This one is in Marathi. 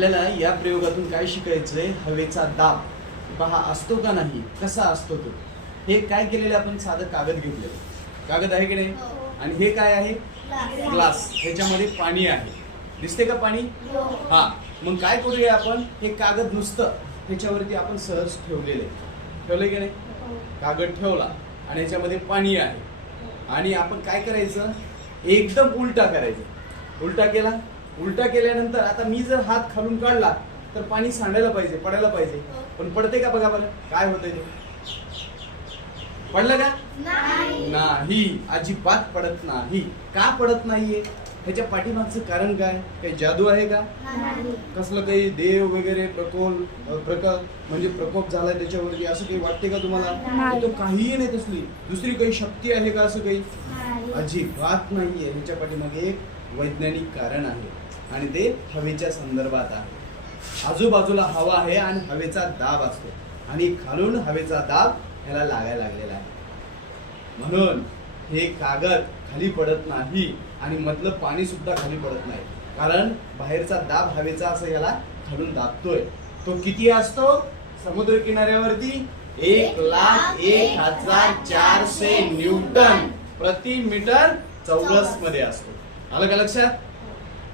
आपल्याला या प्रयोगातून काय शिकायचंय? हवेचा दाब. पहा असतो का नाही? कसा असतो तो? हे काय केलेलं आपण? साधं कागद घेतलेलं. कागद आहे की नाही? आणि हे काय आहे? ग्लास. ह्याच्यामध्ये पाणी आहे. दिसते का पाणी? हा. मग काय करूया आपण? हे कागद नुसतं ह्याच्यावरती आपण सहज ठेवलेले ठेवले की नाही? कागद ठेवला आणि ह्याच्यामध्ये पाणी आहे. आणि आपण काय करायचं? एकदम उलटा करायचं. उलटा केला? उलटा केल्यानंतर आता मी जर हात खालून काढला तर पाणी सांडायला पाहिजे पडायला पाहिजे. पण पडते का बघा बरं? काय होतंय ते? पडलं का? नाही. अजिबात पडत नाही. का पडत नाहीये? ह्याच्या पाठीमागचं कारण काय? काही जादू आहे का? कसलं काही देव वगैरे प्रकोप प्रकोप म्हणजे प्रकोप झालाय त्याच्यावरती असं काही वाटते का तुम्हाला. तो काहीही नाही तसली. दुसरी काही शक्ती आहे का असं काही? अजिबात नाहीये. ह्याच्या पाठीमागे एक वैज्ञानिक कारण आहे. आणि ते हवेच्या संदर्भात आहे. आजूबाजूला हवा आहे आणि हवेचा दाब असतो. आणि खालून हवेचा दाब ह्याला लागायला लागलेला आहे. म्हणून हे कागद खाली पडत नाही आणि मधलं पाणी सुद्धा खाली पडत नाही. कारण बाहेरचा दाब हवेचा असं याला खालून दाबतोय. तो किती असतो? समुद्र किनाऱ्यावरती एक लाख एक हजार चारशे न्यूटन प्रति मीटर चौरसमध्ये असतो. आलं का लक्षात?